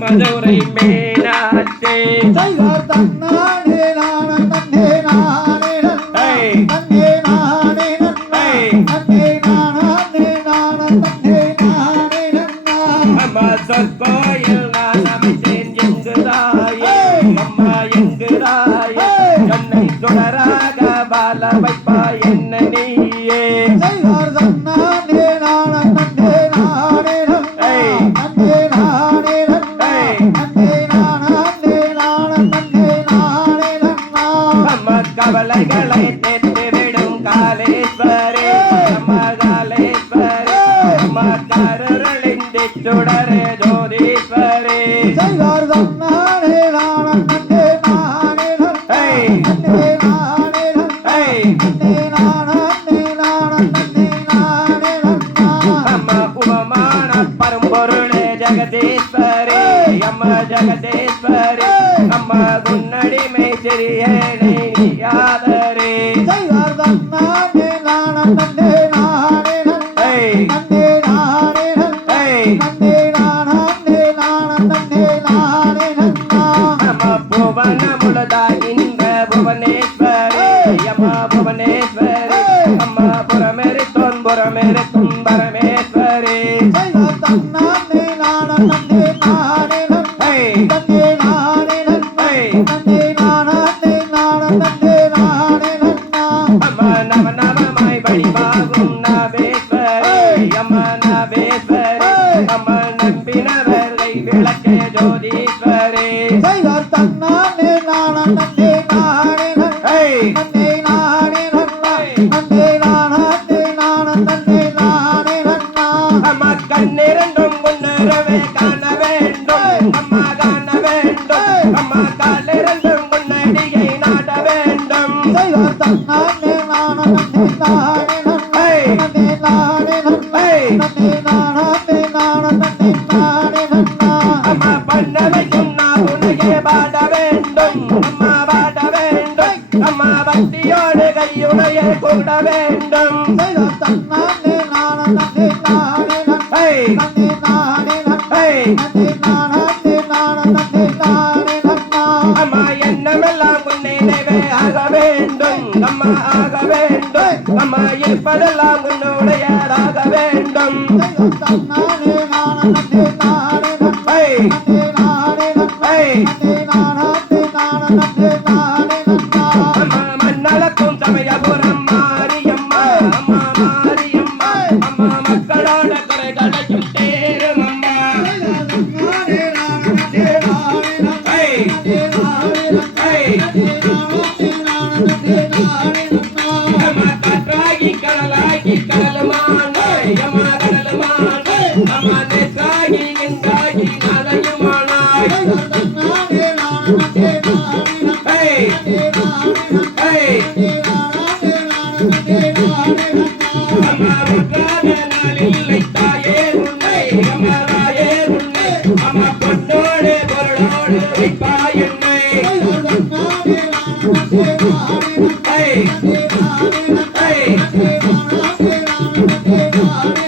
மதுரை மேனாட்டே தன்னானே நானே நானே நானே நானே நானே நானே நானே நானே அம்மா சொற்கோயில் நான் அமைச்சேன் எங்குதாயே அம்மா எங்குதாயே என்னை தொடராக பால வைப்பா என்ன நீயே தன்னானே நானே நானே கவலைகளை தெட்டுவிடும் காலேஸ்வரே அம்மா காலேஸ்வரே அம்மா கருளின் திட்டுடரே ஜோதீஸ்வரே நானே நானே நானே அம்மா உபமான பரம்பொருளே ஜெகதீஸ்வரே அம்மா ஜெகதீஸ்வரே அம்மா குன்னடிமை சிறியேனே யாதரே நானே நானே நானே நானே அம்மா புவன முழுதாகின்ற புவனேஸ்வரே அம்மா புவனேஸ்வரே அம்மா புறமெரித்தோன் புறமெரிக்கும் பரமேஸ்வரே நானே நானே நானே அம்மா நவ நவமாய் வழிபாகும் நவேஸ்வரே அம்மா நவேஸ்வரே அம்மா நம்பினவர்களை விளக்கே ஜோதீஸ்வரே தன்னானே நானே நானே நானே அம்மா கண்ணிரண்டும் முன்னரவே காண வேண்டும் அம்மா காண வேண்டும் அம்மா காலிரண்டும் முன்னடியை நாட வேண்டும் தன்னானே நானே நானே அம்மா பண்ண வைக்கும் நான் உனையே பாட வேண்டும் அம்மா பாட வேண்டும் அம்மா பக்தியோடு கையுடைய கூட வேண்டும் தன்னானே நானே நானே அம்மா எண்ணமெல்லாம் முன்னே ஆக வேண்டும் அம்மா ஆக வேண்டும் அம்மா இருப்பதெல்லாம் உன்னுடையதாக வேண்டும் அம்மா மண்ணளக்கும் சமயபுரம் மாரியம்மா அம்மா மாரியம்மா அம்மா மக்களோட குறைகளையும் தேரும் அம்மா அம்மா காற்றாகி கடலாகி கடலுமானாய் அம்மா கடலுமானாய் அம்மா நெற்றாகி நின்றாகி நலையுமானாய் அம்மா உற்றாத நாளில்லை தாயே உன்னை அம்மா தாயே உன்னை அம்மா பொன்னோடு பொருளோடு வைப்பாய் என்னை Hey!